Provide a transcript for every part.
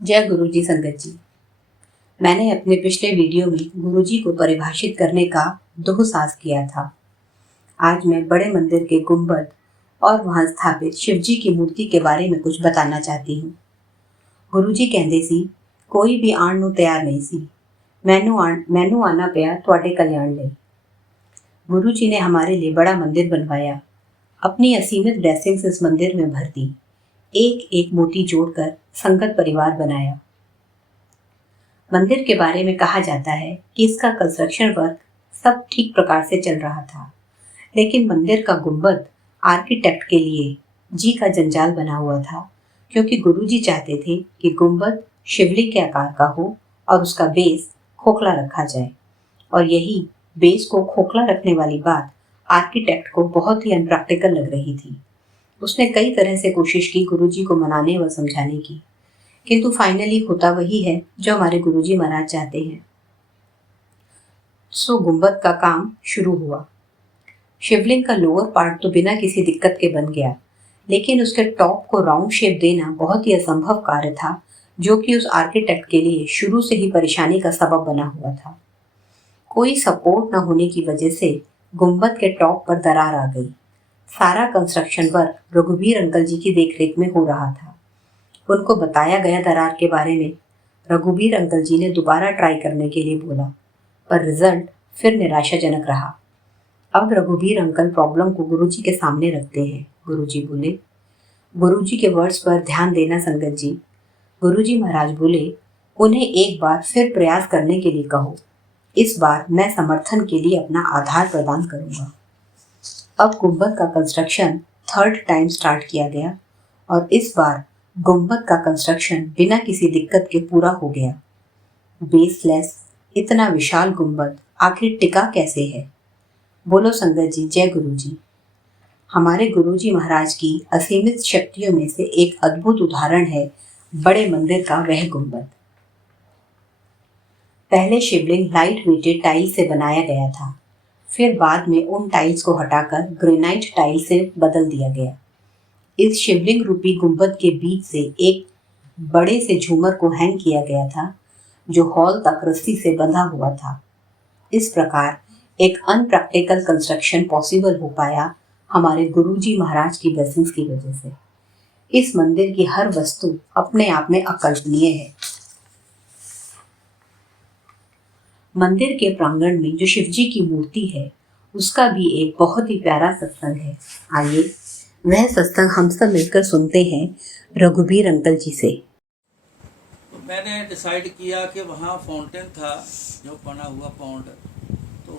जय गुरुजी संगत जी। मैंने अपने पिछले वीडियो में गुरुजी को परिभाषित करने का दुस्साहस किया था। आज मैं बड़े मंदिर के गुंबद और वहां स्थापित शिवजी की मूर्ति के बारे में कुछ बताना चाहती हूँ। गुरुजी कहते सी कोई भी आण नू तैयार नहीं सी, मैनू आना पिया तुहाडे कल्याण लई। गुरुजी ने हमारे लिए बड़ा मंदिर बनवाया, अपनी असीमित ब्लेसिंग्स इस मंदिर में भर दी, एक एक मोती जोड़कर संगत परिवार बनाया। मंदिर के बारे में कहा जाता है कि इसका कंस्ट्रक्शन वर्क सब ठीक प्रकार से चल रहा था, लेकिन मंदिर का गुंबद आर्किटेक्ट के लिए जी का जंजाल बना हुआ था, क्योंकि गुरुजी चाहते थे कि गुंबद शिवलिंग के आकार का हो और उसका बेस खोखला रखा जाए। और यही बेस को खोखला रखने वाली बात आर्किटेक्ट को बहुत ही अनप्रैक्टिकल लग रही थी। उसने कई तरह से कोशिश की गुरुजी को मनाने व समझाने की, किंतु फाइनली होता वही है जो हमारे गुरुजी महाराज चाहते हैं। सो गुंबद का काम शुरू हुआ। शिवलिंग का लोअर पार्ट तो बिना किसी दिक्कत के बन गया, लेकिन उसके टॉप को राउंड शेप देना बहुत ही असंभव कार्य था, जो कि उस आर्किटेक्ट के लिए शुरू से ही परेशानी का सबब बना हुआ था। कोई सपोर्ट न होने की वजह से गुंबद के टॉप पर दरार आ गई। सारा कंस्ट्रक्शन वर्क रघुवीर अंकल जी की देखरेख में हो रहा था। उनको बताया गया दरार के बारे में। रघुवीर अंकल जी ने दोबारा ट्राई करने के लिए बोला, पर रिजल्ट फिर निराशाजनक रहा। अब रघुवीर अंकल प्रॉब्लम को गुरुजी के सामने रखते हैं। गुरुजी बोले, गुरुजी के वर्ड्स पर ध्यान देना संगत जी। गुरुजी महाराज बोले, उन्हें एक बार फिर प्रयास करने के लिए कहो। इस बार मैं समर्थन के लिए अपना आधार प्रदान करूंगा। अब गुंबद का कंस्ट्रक्शन थर्ड टाइम स्टार्ट किया गया और इस बार गुंबद का कंस्ट्रक्शन बिना किसी दिक्कत के पूरा हो गया। बेसलेस इतना विशाल गुंबद आखिर टिका कैसे है? बोलो संगत जी, जय गुरु जी। हमारे गुरुजी महाराज की असीमित शक्तियों में से एक अद्भुत उदाहरण है बड़े मंदिर का वह गुंबद। पहले शिवलिंग लाइट वेटेड टाइल से बनाया गया था, फिर बाद में उन टाइल्स को हटाकर ग्रेनाइट टाइल से बदल दिया गया। इस शिवलिंग रूपी गुंबद के बीच से एक बड़े से झूमर को हैंग किया गया था, जो हॉल तक रस्सी से बंधा हुआ था। इस प्रकार एक अनप्रैक्टिकल कंस्ट्रक्शन पॉसिबल हो पाया हमारे गुरुजी महाराज की ब्लेसिंग्स की वजह से। इस मंदिर की हर वस्तु अपने आप में अकल्पनीय है। मंदिर के प्रांगण में जो शिवजी की मूर्ति है, उसका भी एक बहुत ही प्यारा सत्संग है। आइए वह सत्संग हम सब मिलकर सुनते हैं रघुवीर अंकल जी से। तो मैंने डिसाइड किया कि वहाँ फाउंटेन था, जो बना हुआ पौंड, तो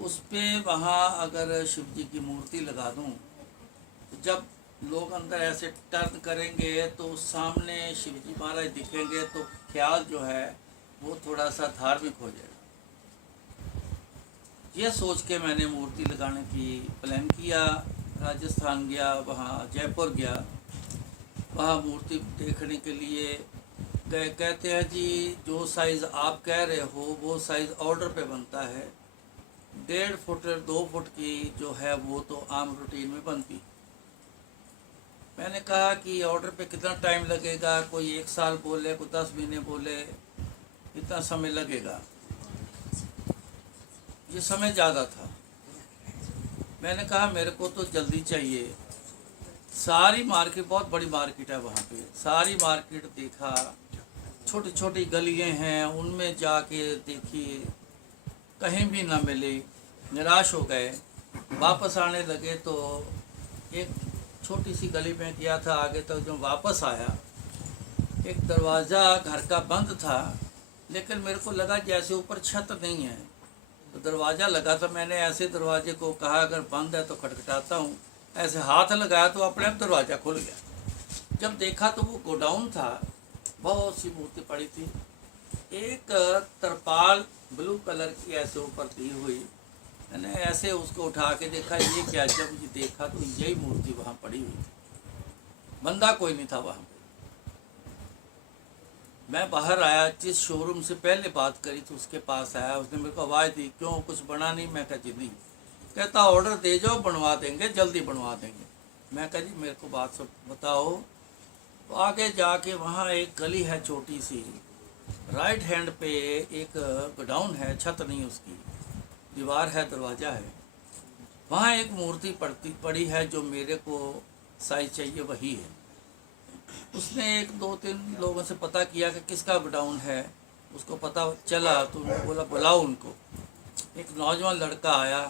उस पे वहाँ अगर शिव जी की मूर्ति लगा दूँ, तो जब लोग अंदर ऐसे टर्न करेंगे तो सामने शिव जी महाराज दिखेंगे, तो ख्याल जो है वो थोड़ा सा धार्मिक हो जाएगा। ये सोच के मैंने मूर्ति लगाने की प्लान किया। राजस्थान गया, वहाँ जयपुर गया, वहाँ मूर्ति देखने के लिए गए। कहते हैं जी जो साइज़ आप कह रहे हो वो साइज़ ऑर्डर पे बनता है। 1.5 फुट 2 फुट की जो है वो तो आम रूटीन में बनती। मैंने कहा कि ऑर्डर पे कितना टाइम लगेगा, कोई 1 साल बोले, कोई 10 महीने बोले, इतना समय लगेगा। ये समय ज़्यादा था। मैंने कहा मेरे को तो जल्दी चाहिए। सारी मार्केट, बहुत बड़ी मार्केट है वहाँ पे, सारी मार्केट देखा, छोटी छोटी गलियाँ हैं, उनमें जाके देखिए, कहीं भी ना मिले। निराश हो गए। वापस आने लगे तो एक छोटी सी गली में गया था, आगे तक जो वापस आया, एक दरवाज़ा घर का बंद था, लेकिन मेरे को लगा जैसे ऊपर छत नहीं है, तो दरवाज़ा लगा था। मैंने ऐसे दरवाजे को कहा अगर बंद है तो खटखटाता हूँ, ऐसे हाथ लगाया तो अपने आप दरवाज़ा खुल गया। जब देखा तो वो गोडाउन था, बहुत सी मूर्ति पड़ी थी। एक तरपाल ब्लू कलर की ऐसे ऊपर दी हुई, मैंने ऐसे उसको उठा के देखा, ये क्या। जब ये देखा तो यही मूर्ति वहाँ पड़ी हुई थी, बंदा कोई नहीं था वहाँ पे। मैं बाहर आया, जिस शोरूम से पहले बात करी थी उसके पास आया। उसने मेरे को आवाज़ दी, क्यों कुछ बना नहीं? मैं कहा जी नहीं। कहता ऑर्डर दे जाओ, बनवा देंगे, जल्दी बनवा देंगे। मैं कहा जी मेरे को बात सब बताओ, तो आगे जाके वहाँ एक गली है छोटी सी, राइट हैंड पे एक गोडाउन है, छत नहीं उसकी, दीवार है, दरवाज़ा है। वहाँ एक मूर्ति पड़ी है जो मेरे को साइज चाहिए वही है। उसने एक दो तीन लोगों से पता किया कि किसका गोडाउन है, उसको पता चला तो बोला बुलाओ उनको। एक नौजवान लड़का आया,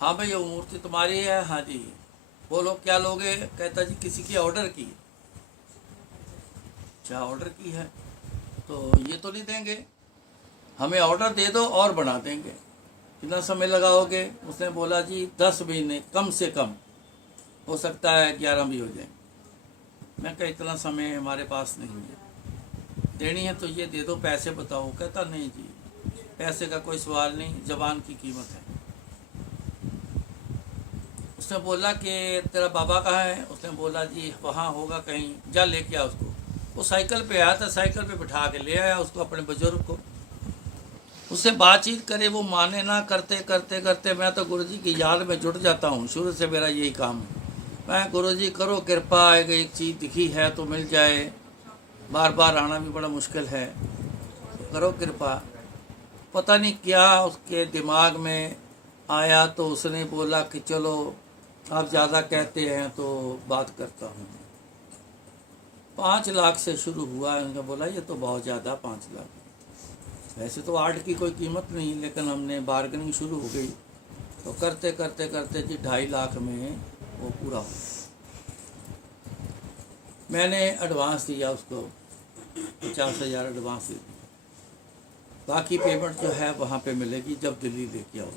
हाँ भाई वो मूर्ति तुम्हारी है? हाँ जी। बोलो क्या लोगे? कहता जी किसी की ऑर्डर की। अच्छा ऑर्डर की है तो ये तो नहीं देंगे, हमें ऑर्डर दे दो और बना देंगे। कितना समय लगाओगे? उसने बोला जी 10 महीने कम से कम, हो सकता है 11 भी हो जाए। मैं कहा इतना समय हमारे पास नहीं है, देनी है तो ये दे दो, पैसे बताओ। कहता नहीं जी पैसे का कोई सवाल नहीं, ज़बान की कीमत है। उसने बोला कि तेरा बाबा कहाँ है? उसने बोला जी वहाँ होगा कहीं, जा लेके आ उसको। वो साइकिल पे आया था, साइकिल पे बिठा के ले आया उसको, अपने बुजुर्ग को। उससे बातचीत करे, वो माने ना, करते करते करते मैं तो गुरुजी की याद में जुट जाता हूँ। शुरू से मेरा यही काम है, मैं गुरुजी करो कृपा, एक चीज़ दिखी है तो मिल जाए, बार बार आना भी बड़ा मुश्किल है, तो करो कृपा। पता नहीं क्या उसके दिमाग में आया तो उसने बोला कि चलो आप ज़्यादा कहते हैं तो बात करता हूँ। 5 लाख से शुरू हुआ। उनका बोला ये तो बहुत ज़्यादा 5 लाख, वैसे तो आर्ट की कोई कीमत नहीं, लेकिन हमने बार्गेनिंग शुरू हो गई तो करते करते करते जी 2.5 लाख में वो पूरा हो। मैंने एडवांस दिया उसको, 50,000 एडवांस दे दिया। बाकी पेमेंट जो है वहाँ पे मिलेगी जब दिल्ली लेके आओ।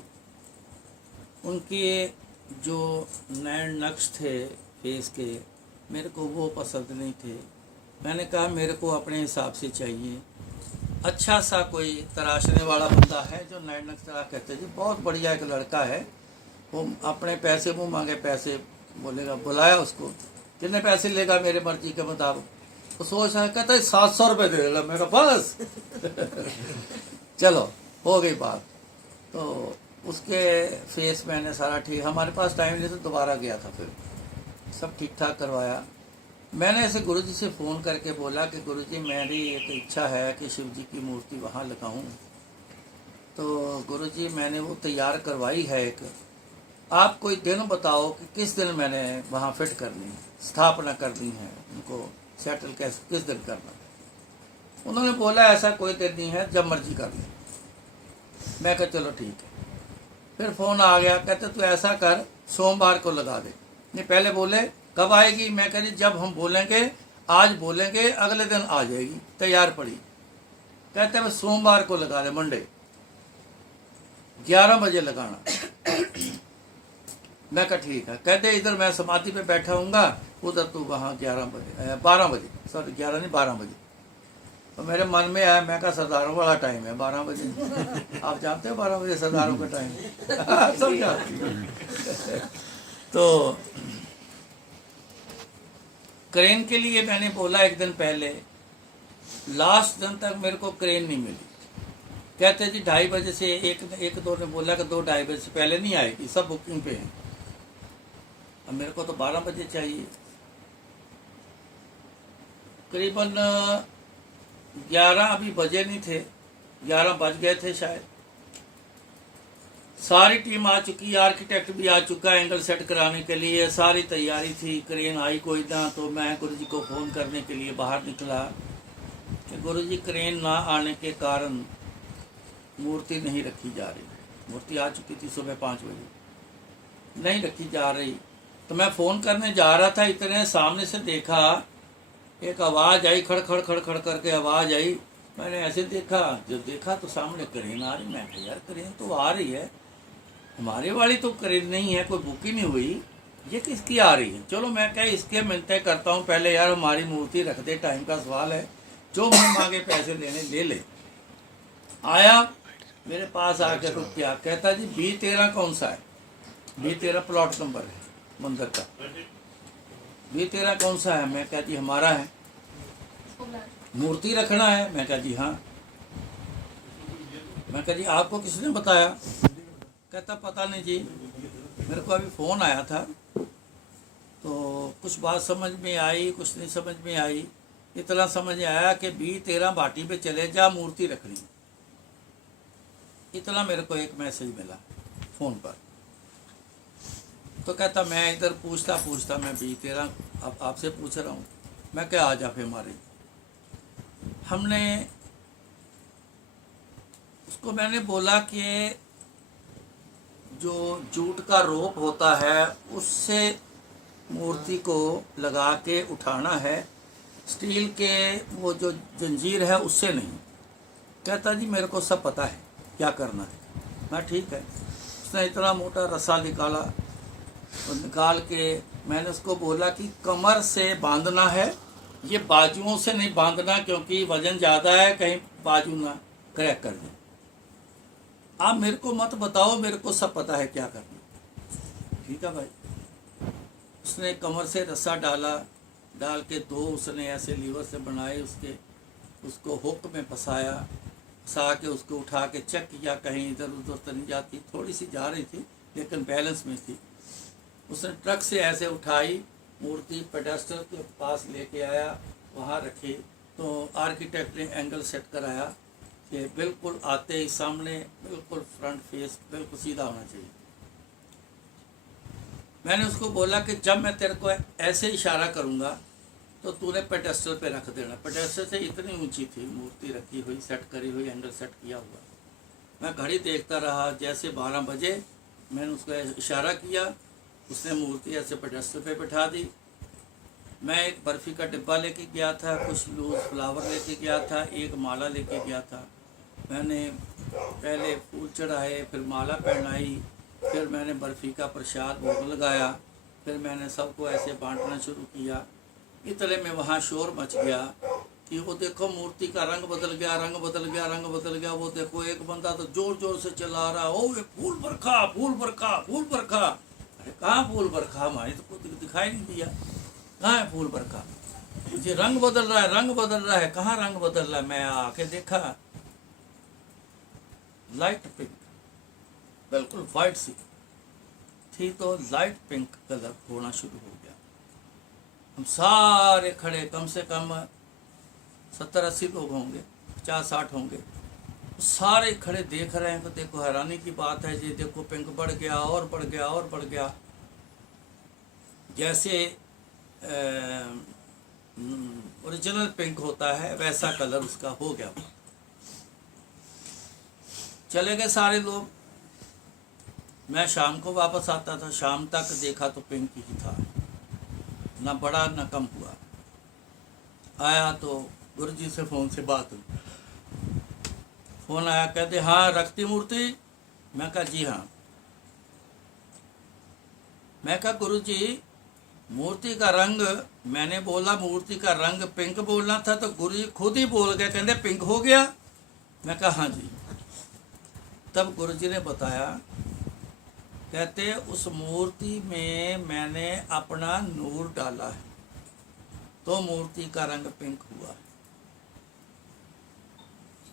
उनके जो नए नक्श थे फेस के, मेरे को वो पसंद नहीं थे। मैंने कहा मेरे को अपने हिसाब से चाहिए, अच्छा सा कोई तराशने वाला बंदा है जो नए नक्श तरह कहते जी। बहुत बढ़िया एक लड़का है, वो अपने पैसे मुँह मांगे पैसे बोलेगा। बुलाया उसको, कितने पैसे लेगा? मेरे मर्जी के मुताबिक। तो सोच रहा है, कहता है 700 रुपये दे देगा। मैं कहा बस चलो हो गई बात। तो उसके फेस मैंने सारा ठीक, हमारे पास टाइम नहीं था, दोबारा गया था, फिर सब ठीक ठाक करवाया। मैंने ऐसे गुरुजी से फ़ोन करके बोला कि गुरुजी मेरी एक इच्छा है कि शिव जी की मूर्ति वहाँ लगाऊं। तो गुरुजी मैंने वो तैयार करवाई है एक, आप कोई दिन बताओ कि किस दिन मैंने वहाँ फिट करनी है, स्थापना करनी है, उनको सेटल कैसे किस दिन करना। उन्होंने बोला ऐसा कोई दिन नहीं है, जब मर्जी कर लें। मैं कहा चलो ठीक है। फिर फ़ोन आ गया, कहते तू ऐसा कर सोमवार को लगा दे। नहीं पहले बोले कब आएगी? मैं कह रही जब हम बोलेंगे, आज बोलेंगे अगले दिन आ जाएगी, तैयार पड़ी। कहते मैं सोमवार को लगा दे, मंडे 11 बजे लगाना। मैं कहा ठीक है। कहते इधर मैं समाधि पे बैठा हूँगा, उधर तू वहाँ 12 बजे, सॉरी 11 नहीं 12 बजे। तो मेरे मन में आया, मैं कहा सरदारों वाला टाइम है 12 बजे। आप जानते हो 12 बजे सरदारों का टाइम सब जानते। तो क्रेन के लिए मैंने बोला एक दिन पहले, लास्ट दिन तक मेरे को क्रेन नहीं मिली। कहते जी 2:30 बजे से एक दो ने बोला कि 2-2:30 बजे से पहले नहीं आएगी, सब बुकिंग पे हैं। अब मेरे को तो 12 बजे चाहिए। करीबन 11 अभी बजे नहीं थे, 11 बज गए थे शायद। सारी टीम आ चुकी, आर्किटेक्ट भी आ चुका एंगल सेट कराने के लिए, सारी तैयारी थी। क्रेन आई कोई ना, तो मैं गुरुजी को फ़ोन करने के लिए बाहर निकला कि गुरुजी क्रेन ना आने के कारण मूर्ति नहीं रखी जा रही। मूर्ति आ चुकी थी सुबह 5 बजे, नहीं रखी जा रही। तो मैं फ़ोन करने जा रहा था, इतने सामने से देखा एक आवाज़ आई, खड़ खड़ खड़ खड़ करके आवाज़ आई। मैंने ऐसे देखा, जब देखा तो सामने क्रेन आ रही। मैं कहा यार क्रेन तो आ रही है, हमारे वाली तो क्रेन नहीं है, कोई बुक ही नहीं हुई, ये किसकी आ रही है? चलो मैं क्या इसके मिलते करता हूँ पहले, यार हमारी मूर्ति रख दे, टाइम का सवाल है, जो मुँह मांगे पैसे लेने ले ले। आया मेरे पास आकर रुक गया, कहता जी B13 कौन सा है? B13 प्लॉट नंबर है मंदिर का। B13 कौन सा है? मैं कहा जी हमारा है। मूर्ति रखना है? मैं कहा जी हाँ। मैं कहा जी आपको किसने बताया? कहता पता नहीं जी, मेरे को अभी फ़ोन आया था तो कुछ बात समझ में आई, कुछ नहीं समझ में आई। इतना समझ आया कि 20-13 भाटी पे चले जा, मूर्ति रखनी। इतना मेरे को एक मैसेज मिला फ़ोन पर। तो कहता मैं इधर पूछता पूछता मैं 20-13 अब आपसे पूछ रहा हूँ। मैं क्या आज आप हमारे हमने उसको मैंने बोला कि जो जूट का रोप होता है उससे मूर्ति को लगा के उठाना है, स्टील के वो जो जंजीर है उससे नहीं। कहता जी मेरे को सब पता है क्या करना है। मैं ठीक है। उसने इतना मोटा रस्सा निकाला और निकाल के मैंने उसको बोला कि कमर से बांधना है, ये बाजुओं से नहीं बांधना क्योंकि वजन ज़्यादा है, कहीं बाजू ना क्रैक कर दे। आप मेरे को मत बताओ, मेरे को सब पता है क्या करना। ठीक है भाई। उसने कमर से रस्सा डाल के 2 उसने ऐसे लीवर से बनाए, उसको हुक में फंसा के उसको उठा के चेक किया कहीं इधर उधर तो नहीं जाती। थोड़ी सी जा रही थी लेकिन बैलेंस में थी। उसने ट्रक से ऐसे उठाई, मूर्ति पेडेस्टल के पास लेके आया, वहाँ रखी। तो आर्किटेक्ट ने एंगल सेट कराया कि बिल्कुल आते ही सामने, बिल्कुल फ्रंट फेस बिल्कुल सीधा होना चाहिए। मैंने उसको बोला कि जब मैं तेरे को ऐसे इशारा करूँगा तो तूने पेडेस्टल पे रख देना। पेडेस्टल से इतनी ऊंची थी मूर्ति रखी हुई, सेट करी हुई, एंगल सेट किया हुआ। मैं घड़ी देखता रहा। जैसे 12 बजे मैंने उसको इशारा किया, उसने मूर्ति ऐसे पेडेस्टल पे बैठा दी। मैं एक बर्फ़ी का डिब्बा लेके गया था, कुछ लूज फ्लावर लेके गया था, एक माला लेके गया था। मैंने पहले फूल चढ़ाए, फिर माला पहनाई, फिर मैंने बर्फ़ी का प्रसाद भोग लगाया, फिर मैंने सबको ऐसे बांटना शुरू किया। इतने में वहाँ शोर मच गया कि वो देखो मूर्ति का रंग बदल गया, रंग बदल गया, रंग बदल गया। वो देखो एक बंदा तो जोर जोर से चला रहा, ओ ये फूल बरखा, फूल बरखा, फूल बरखा। अरे कहाँ फूल बरखा, हमारी तो कुछ दिखाई नहीं दिया, कहाँ है फूल बरखा। मुझे रंग बदल रहा है, रंग बदल रहा है, कहाँ रंग बदल रहा है। मैं आके देखा लाइट पिंक, बिल्कुल वाइट सी थी, तो लाइट पिंक कलर होना शुरू हो गया। हम सारे खड़े, कम से कम 70-80 लोग होंगे, 50-60 होंगे, सारे खड़े देख रहे हैं। तो देखो हैरानी की बात है जी, देखो पिंक बढ़ गया और बढ़ गया और बढ़ गया। जैसे ओरिजिनल पिंक होता है वैसा कलर उसका हो गया। चले गए सारे लोग। मैं शाम को वापस आता था, शाम तक देखा तो पिंक ही था, ना बढ़ा ना कम हुआ। आया तो गुरुजी से फ़ोन से बात हुई। फ़ोन आया, कहते हाँ रखती मूर्ति। मैं कहा जी हाँ। मैं कहा गुरुजी मूर्ति का रंग, मैंने बोला मूर्ति का रंग पिंक बोलना था, तो गुरुजी खुद ही बोल गए, कहते पिंक हो गया। मैं कहा हाँ जी। तब गुरुजी ने बताया, कहते उस मूर्ति में मैंने अपना नूर डाला है तो मूर्ति का रंग पिंक हुआ है।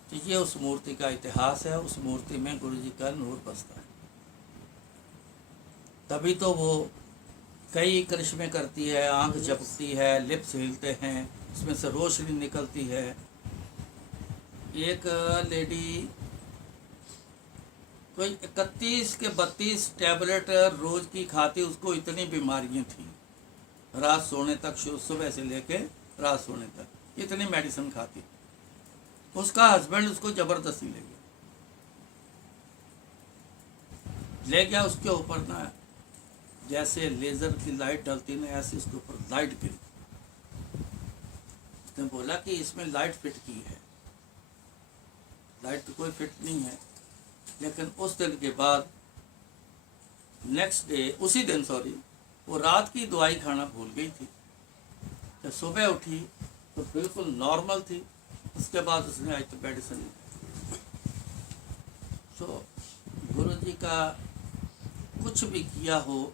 तो ये उस मूर्ति का इतिहास है। उस मूर्ति में गुरुजी का नूर बसता है, तभी तो वो कई करिश्मे करती है। आंख झपकती है, लिप्स हिलते हैं, उसमें से रोशनी निकलती है। एक लेडी कोई 31 के 32 टैबलेट रोज की खाती, उसको इतनी बीमारियां थी, रात सोने तक, सुबह से लेके रात सोने तक इतनी मेडिसिन खाती। उसका हस्बैंड उसको जबरदस्ती ले गया। उसके ऊपर ना जैसे लेज़र की लाइट डलती ना, ऐसे उसके ऊपर लाइट गिरी। उसने बोला कि इसमें लाइट फिट की है। लाइट तो कोई फिट नहीं है। लेकिन उस दिन के बाद नेक्स्ट डे, उसी दिन सॉरी, वो रात की दवाई खाना भूल गई थी। जब सुबह उठी तो बिल्कुल नॉर्मल थी। उसके बाद उसने आज तो मेडिसिन। तो गुरुजी का कुछ भी किया हो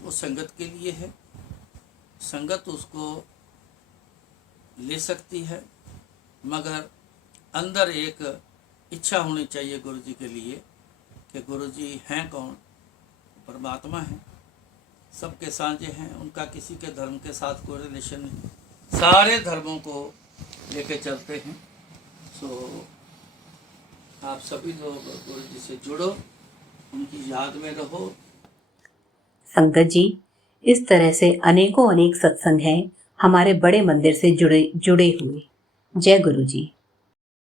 वो संगत के लिए है। संगत उसको ले सकती है, मगर अंदर एक इच्छा होनी चाहिए गुरुजी के लिए कि गुरुजी हैं कौन? परमात्मा है, सबके साझे हैं। उनका किसी के धर्म के साथ कोई रिलेशन नहीं, सारे धर्मों को लेके चलते हैं। सो आप सभी लोग गुरु जी से जुड़ो, उनकी याद में रहो। संगत जी, इस तरह से अनेकों अनेक सत्संग हैं हमारे बड़े मंदिर से जुड़े हुए। जय गुरु जी।